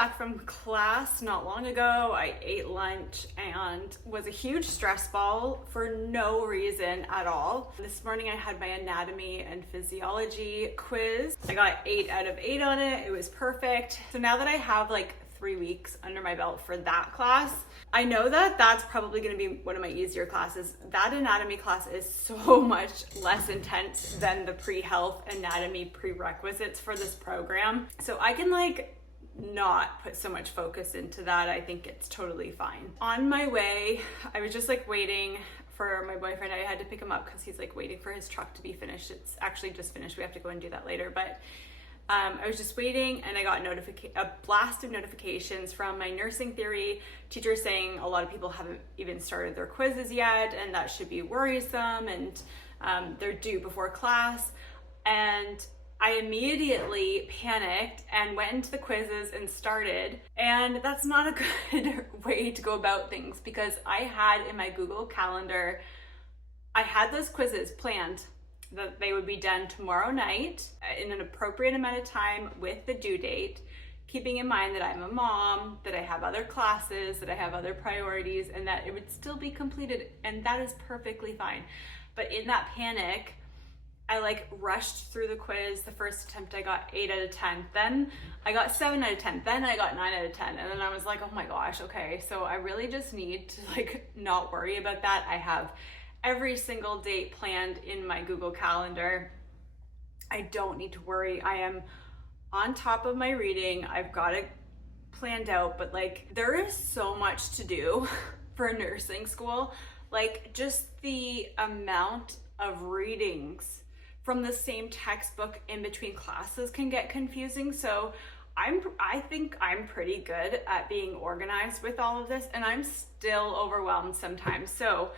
back from class not long ago. I ate lunch and was a huge stress ball for no reason at all. This morning I had my anatomy and physiology quiz. I got 8 out of 8 on it. It was perfect. So now that I have like 3 weeks under my belt for that class, I know that that's probably going to be one of my easier classes. That anatomy class is so much less intense than the pre-health anatomy prerequisites for this program. So I can like not put so much focus into that. I think it's totally fine. On my way, I was just like waiting for my boyfriend. I had to pick him up because he's like waiting for his truck to be finished. It's actually just finished. We have to go and do that later, but I was just waiting and I got a blast of notifications from my nursing theory teacher saying a lot of people haven't even started their quizzes yet and that should be worrisome, and they're due before class. And I immediately panicked and went into the quizzes and started. And that's not a good way to go about things, because I had in my Google Calendar, I had those quizzes planned that they would be done tomorrow night in an appropriate amount of time with the due date, keeping in mind that I'm a mom, that I have other classes, that I have other priorities, and that it would still be completed, and that is perfectly fine. But in that panic, I like rushed through the quiz. The first attempt I got 8 out of 10, then I got 7 out of 10, then I got 9 out of 10, and then I was like, oh my gosh, okay, so I really just need to like not worry about that. I have every single date planned in my Google Calendar. I don't need to worry. I am on top of my reading. I've got it planned out, but like there is so much to do for nursing school. Like just the amount of readings from the same textbook in between classes can get confusing. So I think I'm pretty good at being organized with all of this, and I'm still overwhelmed sometimes. So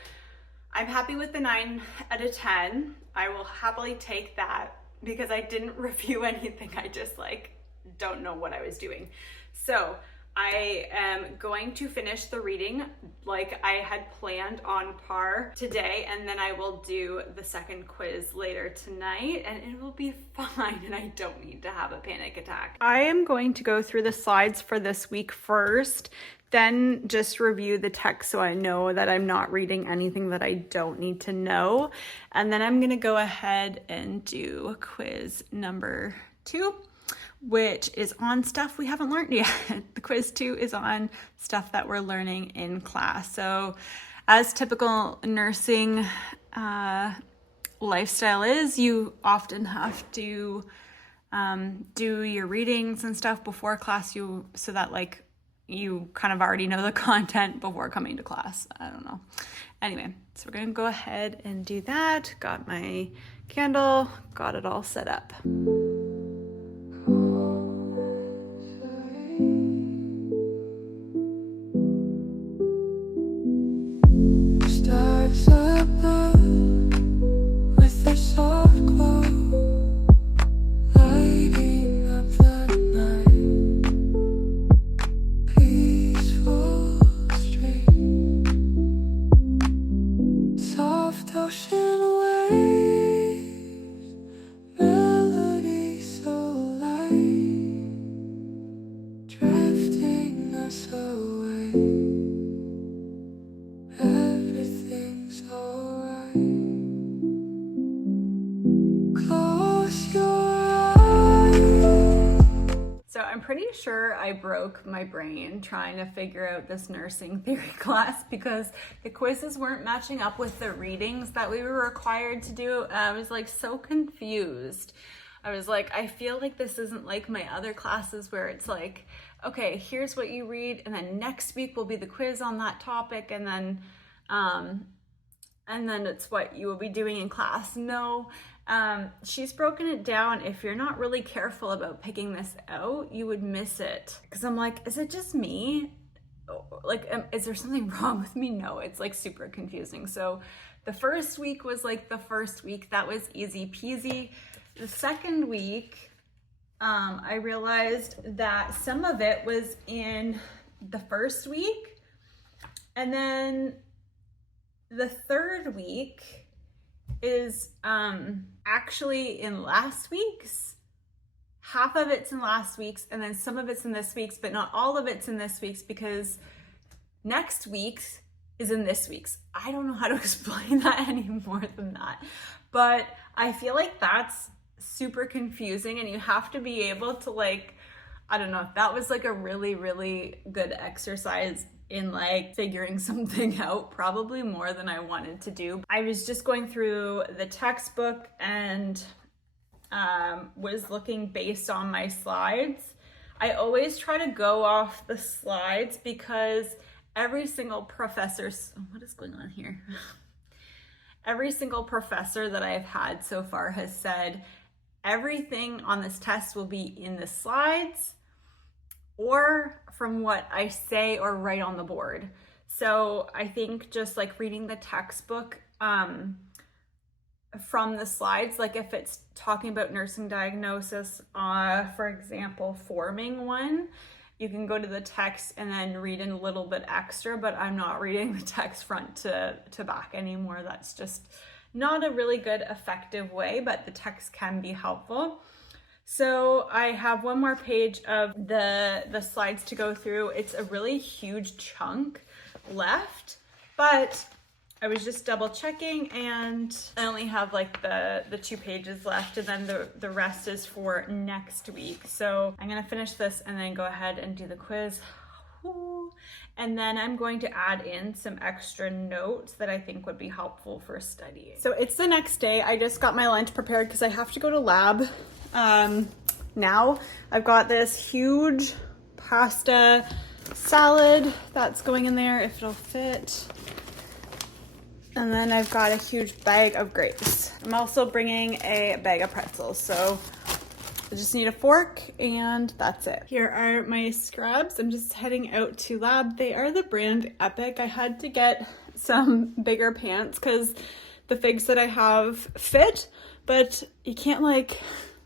I'm happy with the 9 out of 10. I will happily take that because I didn't review anything. I just like don't know what I was doing. So I am going to finish the reading like I had planned on par today, and then I will do the second quiz later tonight, and it will be fine, and I don't need to have a panic attack. I am going to go through the slides for this week first, then just review the text so I know that I'm not reading anything that I don't need to know. And then I'm gonna go ahead and do quiz number 2, which is on stuff we haven't learned yet. The quiz 2 is on stuff that we're learning in class. So as typical nursing lifestyle is, you often have to do your readings and stuff before class, so that like you kind of already know the content before coming to class. I don't know. Anyway, so we're gonna go ahead and do that. Got my candle, got it all set up. Stars above with their soft glow, lighting up the night. Peaceful stream, soft ocean waves, melody so light, drifting us away. Everything's alright. Close your eyes. So I'm pretty sure I broke my brain trying to figure out this nursing theory class because the quizzes weren't matching up with the readings that we were required to do. I was like so confused. I was like, I feel like this isn't like my other classes where it's like, okay, here's what you read, and then next week will be the quiz on that topic, and then it's what you will be doing in class. No, she's broken it down. If you're not really careful about picking this out, you would miss it. Because I'm like, is it just me? Like, is there something wrong with me? No, it's like super confusing. So the first week was like the first week. That was easy peasy. The second week, I realized that some of it was in the first week, and then the third week is actually in last week's, half of it's in last week's and then some of it's in this week's, but not all of it's in this week's because next week's is in this week's. I don't know how to explain that any more than that, but I feel like that's super confusing and you have to be able to like, I don't know, that was like a really, really good exercise in like figuring something out, probably more than I wanted to do. I was just going through the textbook and was looking based on my slides. I always try to go off the slides because every single professor, what is going on here? Every single professor that I've had so far has said everything on this test will be in the slides or from what I say or write on the board. So I think just like reading the textbook from the slides, like if it's talking about nursing diagnosis, for example, forming one, you can go to the text and then read in a little bit extra, but I'm not reading the text front to back anymore. That's just not a really good effective way, but the text can be helpful. So I have one more page of the slides to go through. It's a really huge chunk left, but I was just double checking and I only have like the 2 pages left and then the rest is for next week. So I'm gonna finish this and then go ahead and do the quiz. And then I'm going to add in some extra notes that I think would be helpful for studying. So it's the next day. I just got my lunch prepared because I have to go to lab. Now I've got this huge pasta salad that's going in there if it'll fit. And then I've got a huge bag of grapes. I'm also bringing a bag of pretzels, so I just need a fork and that's it. Here are my scrubs. I'm just heading out to lab. They are the brand Epic. I had to get some bigger pants because the figs that I have fit, but you can't like,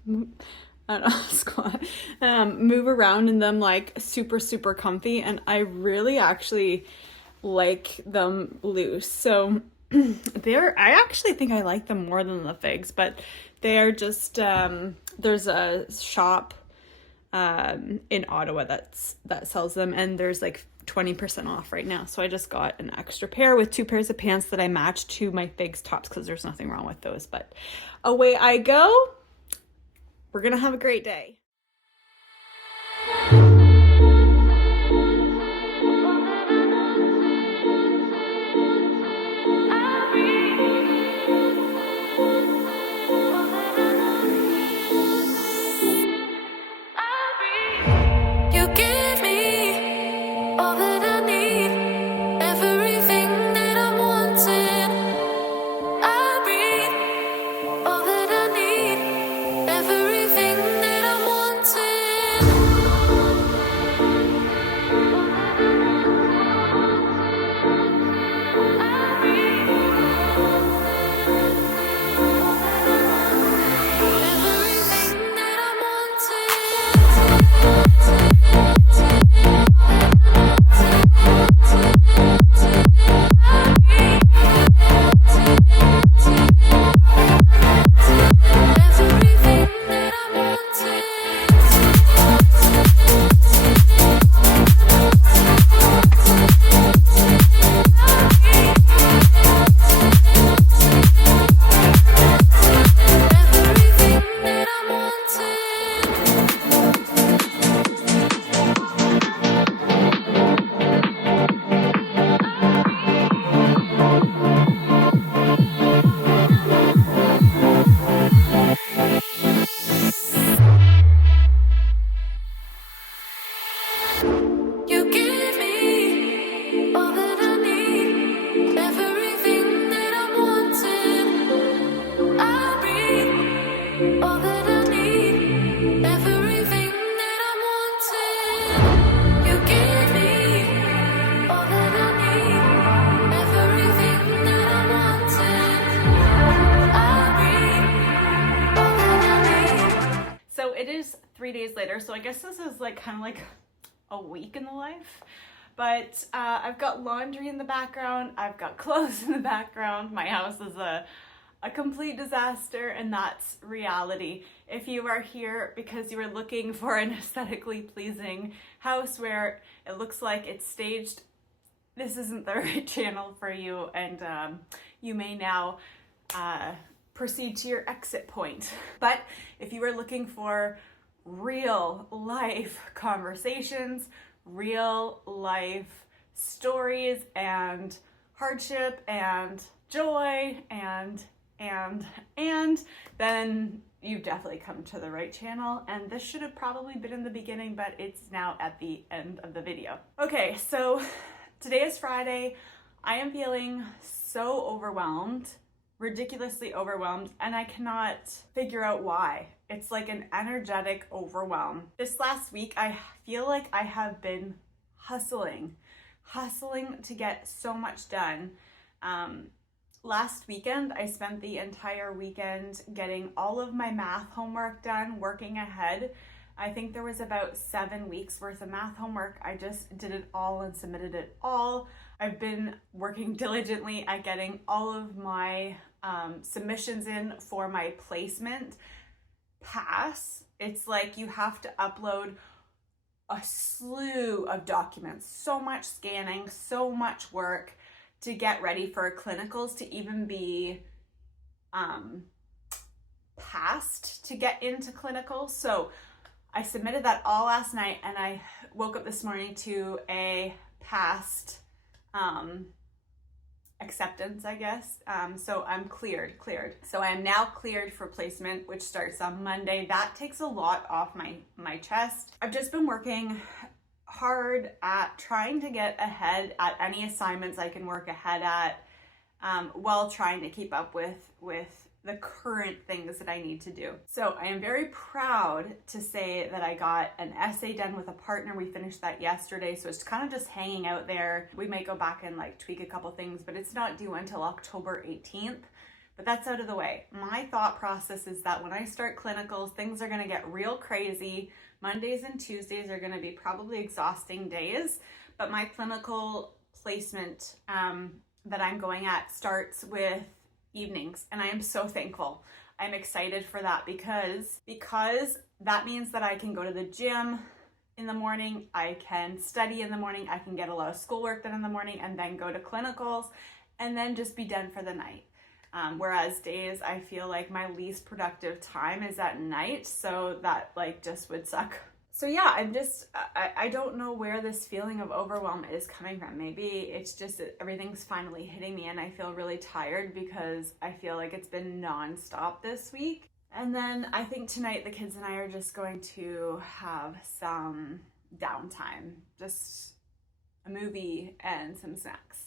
I don't know, squat, move around in them like super, super comfy. And I really actually like them loose. So I actually think I like them more than the figs, but they are just, there's a shop in Ottawa that sells them and there's like 20% off right now. So I just got an extra pair with 2 pairs of pants that I matched to my figs tops because there's nothing wrong with those, but away I go. We're gonna have a great day. You give me all that I need, everything that I'm wanting. I breathe all that I need, everything that I'm It is 3 days later, so I guess this is like kind of like a week in the life, but I've got laundry in the background, I've got clothes in the background. My house is a a complete disaster, and that's reality. If you are here because you are looking for an aesthetically pleasing house where it looks like it's staged, this isn't the right channel for you, and you may now proceed to your exit point. But if you are looking for real life conversations, real life stories, and hardship and joy and then you've definitely come to the right channel, and this should have probably been in the beginning, but it's now at the end of the video. Okay, so today is Friday. I am feeling so overwhelmed, ridiculously overwhelmed, and I cannot figure out why. It's like an energetic overwhelm. This last week, I feel like I have been hustling to get so much done. Last weekend, I spent the entire weekend getting all of my math homework done, working ahead. I think there was about 7 weeks worth of math homework. I just did it all and submitted it all. I've been working diligently at getting all of my submissions in for my placement pass. It's like you have to upload a slew of documents, so much scanning, so much work to get ready for clinicals to even be passed to get into clinicals. So I submitted that all last night, and I woke up this morning to a passed acceptance, I guess. So I'm cleared. So I am now cleared for placement, which starts on Monday. That takes a lot off my chest. I've just been working hard at trying to get ahead at any assignments I can work ahead at, while trying to keep up with the current things that I need to do. So I am very proud to say that I got an essay done with a partner. We finished that yesterday, so it's kind of just hanging out there. We might go back and like tweak a couple things, but it's not due until October 18th. But that's out of the way. My thought process is that when I start clinicals, things are gonna get real crazy. Mondays and Tuesdays are gonna be probably exhausting days, but my clinical placement that I'm going at starts with evenings, and I am so thankful. I'm excited for that because that means that I can go to the gym in the morning, I can study in the morning, I can get a lot of schoolwork done in the morning, and then go to clinicals, and then just be done for the night. Whereas days, I feel like my least productive time is at night, so that like just would suck. So yeah, I don't know where this feeling of overwhelm is coming from. Maybe it's just that everything's finally hitting me and I feel really tired because I feel like it's been nonstop this week. And then I think tonight the kids and I are just going to have some downtime, just a movie and some snacks.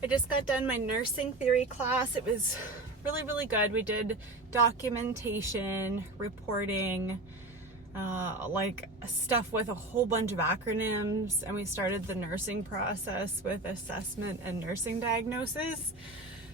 I just got done my nursing theory class. It was really good. We did documentation, reporting, like stuff with a whole bunch of acronyms, and we started the nursing process with assessment and nursing diagnosis.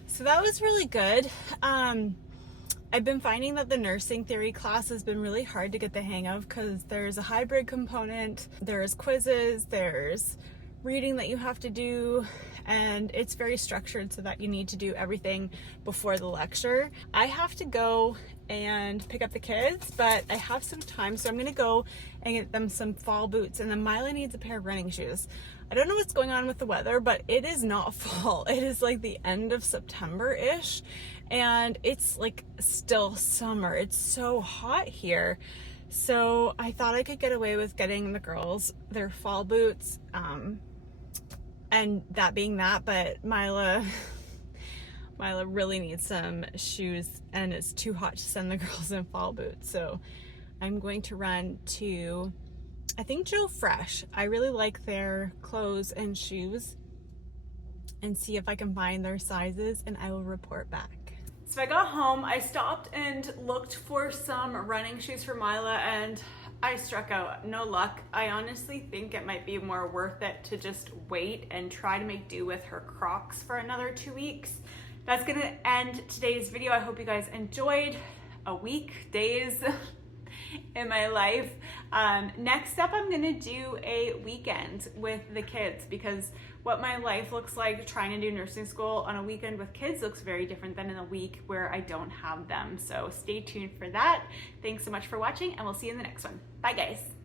So that was really good. I've been finding that the nursing theory class has been really hard to get the hang of because there's a hybrid component, there's quizzes, there's reading that you have to do, and it's very structured so that you need to do everything before the lecture. I have to go and pick up the kids, but I have some time, so I'm gonna go and get them some fall boots, and then Mila needs a pair of running shoes. I don't know what's going on with the weather, but it is not fall. It is like the end of September-ish, and it's like still summer. It's so hot here. So I thought I could get away with getting the girls their fall boots, and that being that, but Mila really needs some shoes, and it's too hot to send the girls in fall boots. So I'm going to run to, I think, Joe Fresh. I really like their clothes and shoes, and see if I can find their sizes, and I will report back. So I got home, I stopped and looked for some running shoes for Mila, and I struck out. No luck. I honestly think it might be more worth it to just wait and try to make do with her Crocs for another 2 weeks. That's gonna end today's video. I hope you guys enjoyed a week, days. in my life. Next up, I'm gonna do a weekend with the kids, because what my life looks like trying to do nursing school on a weekend with kids looks very different than in a week where I don't have them. So stay tuned for that. Thanks so much for watching, and we'll see you in the next one. Bye guys.